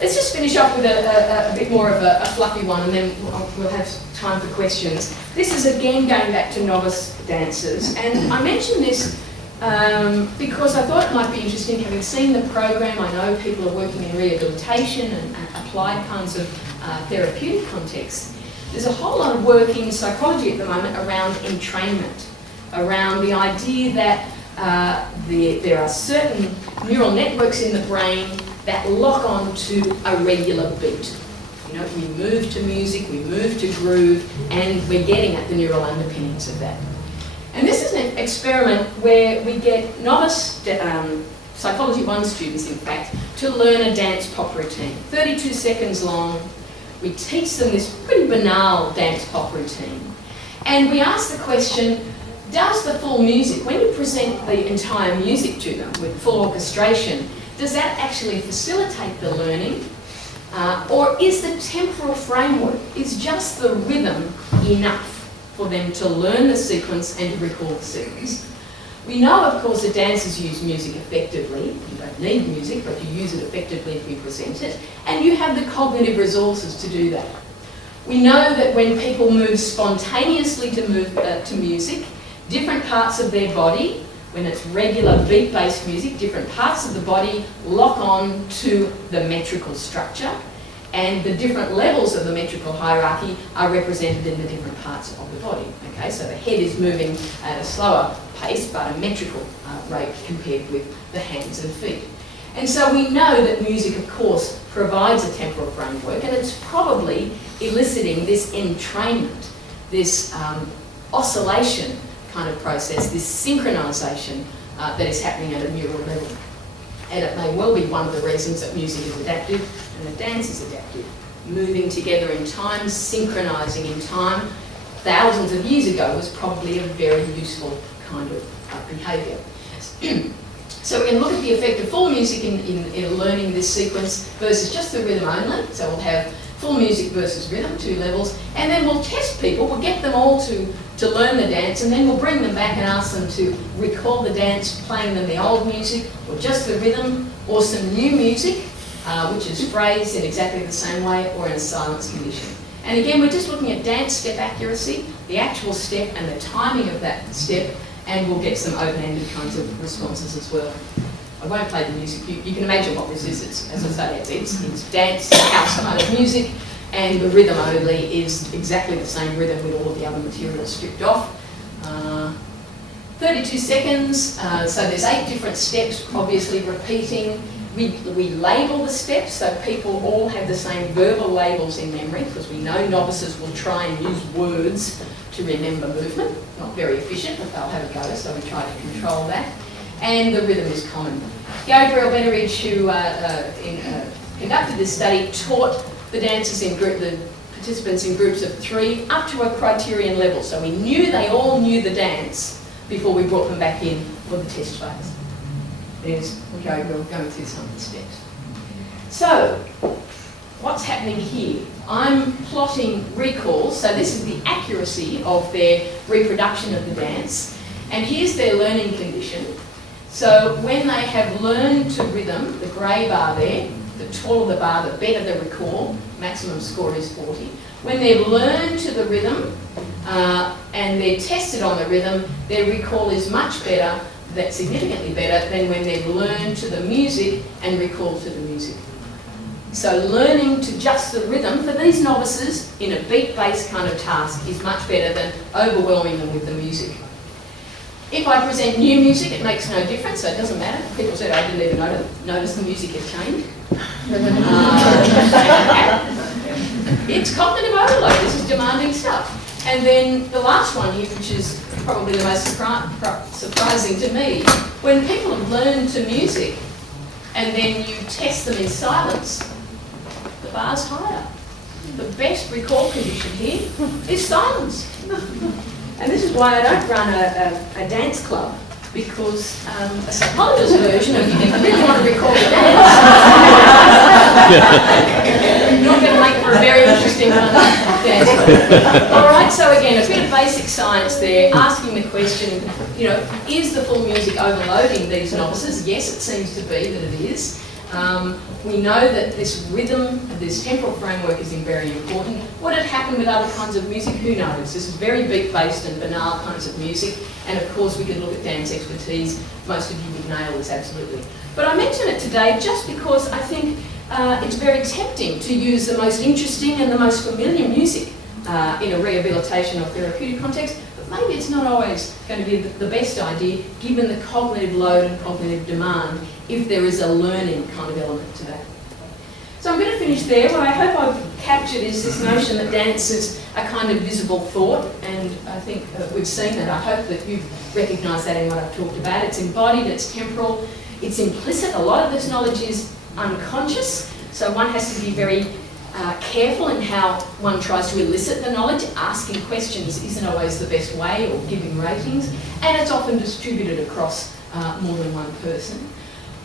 Let's just finish off with a bit more of a fluffy one, and then we'll have time for questions. This is again going back to novice dancers, and I mentioned this because I thought it might be interesting, having seen the program. I know people are working in rehabilitation and applied kinds of therapeutic contexts. There's a whole lot of work in psychology at the moment around entrainment, around the idea that there are certain neural networks in the brain that lock on to a regular beat. You know, we move to music, we move to groove, and we're getting at the neural underpinnings of that. And this is an experiment where we get novice Psychology 1 students, in fact, to learn a dance pop routine, 32 seconds long. We teach them this pretty banal dance pop routine. And we ask the question, does the full music, when you present the entire music to them with full orchestration, does that actually facilitate the learning? Or is the temporal framework, is just the rhythm enough for them to learn the sequence and to recall the sequence? We know, of course, that dancers use music effectively. You don't need music, but you use it effectively if you present it. And you have the cognitive resources to do that. We know that when people move spontaneously to music, different parts of their body, when it's regular beat-based music, different parts of the body lock on to the metrical structure, and the different levels of the metrical hierarchy are represented in the different parts of the body. Okay, so the head is moving at a slower pace, but a metrical rate compared with the hands and feet. And so we know that music, of course, provides a temporal framework, and it's probably eliciting this entrainment, this oscillation kind of process, this synchronisation that is happening at a neural level. And it may well be one of the reasons that music is adaptive and that dance is adaptive. Moving together in time, synchronising in time, thousands of years ago was probably a very useful kind of behaviour. So we can look at the effect of full music in learning this sequence versus just the rhythm only. So we'll have full music versus rhythm, 2 levels, and then we'll test people, we'll get them all to learn the dance, and then we'll bring them back and ask them to recall the dance, playing them the old music, or just the rhythm, or some new music, which is phrased in exactly the same way, or in a silence condition. And again, we're just looking at dance step accuracy, the actual step and the timing of that step, and we'll get some open-ended kinds of responses as well. I won't play the music. You can imagine what this is. It's, as I say, it's dance, house kind of music, and the rhythm only is exactly the same rhythm with all of the other material stripped off. 32 seconds, so there's 8 different steps, obviously repeating. We label the steps, so people all have the same verbal labels in memory, because we know novices will try and use words to remember movement. Not very efficient, but they'll have a go, so we try to control that. And the rhythm is common. Gabriel Betteridge, who conducted this study, taught the dancers the participants in groups of 3 up to a criterion level. So we knew they all knew the dance before we brought them back in for the test phase. There's Gabriel going through some of the steps. So, what's happening here? I'm plotting recalls, so this is the accuracy of their reproduction of the dance, and here's their learning condition. So when they have learned to rhythm, the grey bar there, the taller the bar, the better the recall, maximum score is 40. When they've learned to the rhythm and they're tested on the rhythm, their recall is much better, that's significantly better than when they've learned to the music and recall to the music. So learning to just the rhythm for these novices in a beat-based kind of task is much better than overwhelming them with the music. If I present new music, it makes no difference, so it doesn't matter. People said I didn't even notice the music had changed. It's cognitive overload, this is demanding stuff. And then the last one here, which is probably the most surprising to me, when people have learned to music and then you test them in silence, the bar's higher. The best recall condition here is silence. And this is why I don't run a dance club, because a psychologist version of if you really want to recall the dance, not going to make for a very interesting dance club. All right, so again, a bit of basic science there, asking the question, you know, is the full music music overloading these novices? Yes, it seems to be that it is. We know that this rhythm, this temporal framework is very important. What had happened with other kinds of music, who knows? This is very beat-based and banal kinds of music, and of course we could look at Dan's expertise. Most of you would nail this, absolutely. But I mention it today just because I think it's very tempting to use the most interesting and the most familiar music in a rehabilitation or therapeutic context, but maybe it's not always going to be the best idea given the cognitive load and cognitive demand if there is a learning kind of element to that. So I'm going to finish there. What I hope I've captured is this notion that dance is a kind of visible thought, and I think we've seen that. I hope that you've recognised that in what I've talked about. It's embodied, it's temporal, it's implicit. A lot of this knowledge is unconscious, so one has to be very careful in how one tries to elicit the knowledge. Asking questions isn't always the best way, or giving ratings, and it's often distributed across more than one person.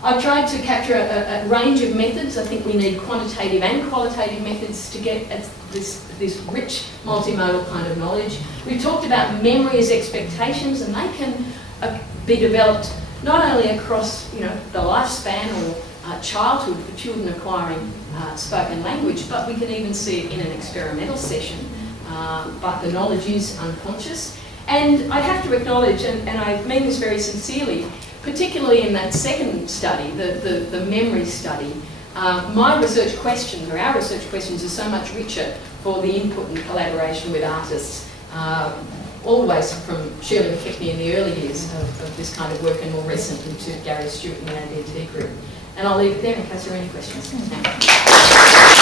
I've tried to capture a range of methods. I think we need quantitative and qualitative methods to get at this rich multimodal kind of knowledge. We've talked about memory as expectations, and they can be developed not only across the lifespan or childhood for children acquiring spoken language, but we can even see it in an experimental session. But the knowledge is unconscious. And I have to acknowledge, and I mean this very sincerely, particularly in that second study, the memory study, my research questions, or our research questions, are so much richer for the input and collaboration with artists, always from Shirley McKechnie in the early years of this kind of work, and more recently to Gary Stewart in the ADT group. And I'll leave it there in case there are any questions. Thank you.